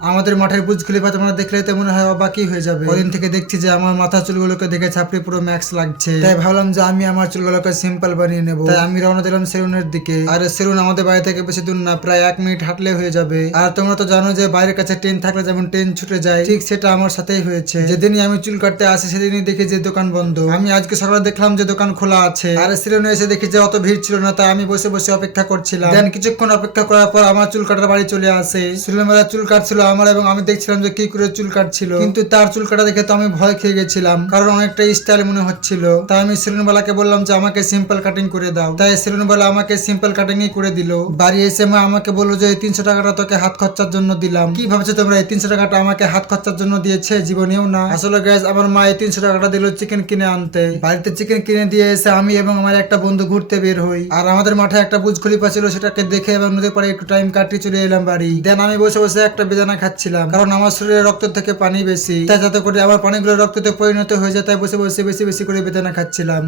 আমাদের মাঠের Burj Khalifa তোমরা দেখলে তো মনে হয় অবাকই হয়ে যাবে। কদিন থেকে দেখছি যে আমার মাথা চুলগুলোকে দেখে ছাপড়ি পুরো ম্যাক্স লাগছে, তাই ভাবলাম যে আমি আমার চুলগুলোকে সিম্পল বানিয়ে নেবো। তাই আমি রওনা দিলাম সেলুনের দিকে। আর সেলুন আমাদের বাড়ি থেকে বেশি দূর না, প্রায় 1 মিনিট হাঁটলে হয়ে যাবে। আর তোমরা তো জানো যে বাইরের কাছে ট্রেন থাকলে যেমন ট্রেন ছুটে যায়, ঠিক সেটা আমার সাথেই হয়েছে। যেদিনই আমি চুল কাটতে আসি সেদিনই দেখি যে দোকান বন্ধ। আমি আজকে সকালে দেখলাম যে দোকান খোলা আছে। আর সেলুনে এসে দেখি যে অত ভিড় ছিল না, তাই আমি বসে বসে অপেক্ষা করছিলাম। দেন কিছুক্ষণ অপেক্ষা করার পর আমার চুল কাটার বাড়ি চলে আসে। সেলুন মেলা চুল কাটছিল আমার, এবং আমি দেখছিলাম যে কি করে চুল কাটছিল। কিন্তু তার চুল কাটা দেখে তো আমি ভয় খেয়ে গেছিলাম, কারণ অনেকটা স্টাইল মনে হচ্ছিল। তাই আমি সেলুন বালাকে বললাম যে আমাকে সিম্পল কাটিং করে দাও। তাই সেলুন বালা আমাকে সিম্পল কাটিংই করে দিল। বাড়ি এসে মা আমাকে বললো যে এই 300 টাকাটা তোকে হাত খরচার জন্য দিলাম। কি ভাবছো তোমরা, এই 300 টাকাটা আমাকে হাত খরচার জন্য দিয়েছে? জীবনেও না। আসলে গাইস আমার মা এই 300 টাকাটা দিল চিকেন কিনে আনতে। বাড়িতে চিকেন কিনে দিয়ে এসে আমি এবং আমার একটা বন্ধু ঘুরতে বের হই। আর আমাদের মাঠে একটা বুর্জ খলিফা ছিল, সেটাকে দেখে এবং নদীর পাড়ে একটু টাইম কাটিয়ে চলে এলাম বাড়ি। দেন আমি বসে বসে একটা বেদানা খাচ্ছিলাম, কারণ আমার শরীরে রক্ত থেকে পানি বেশি, তাই যাতে করে আমার পানিগুলো রক্ততে পরিণত হয়ে যায়, তাই বসে বসে বেশি বেশি করে বেদানা খাচ্ছিলাম।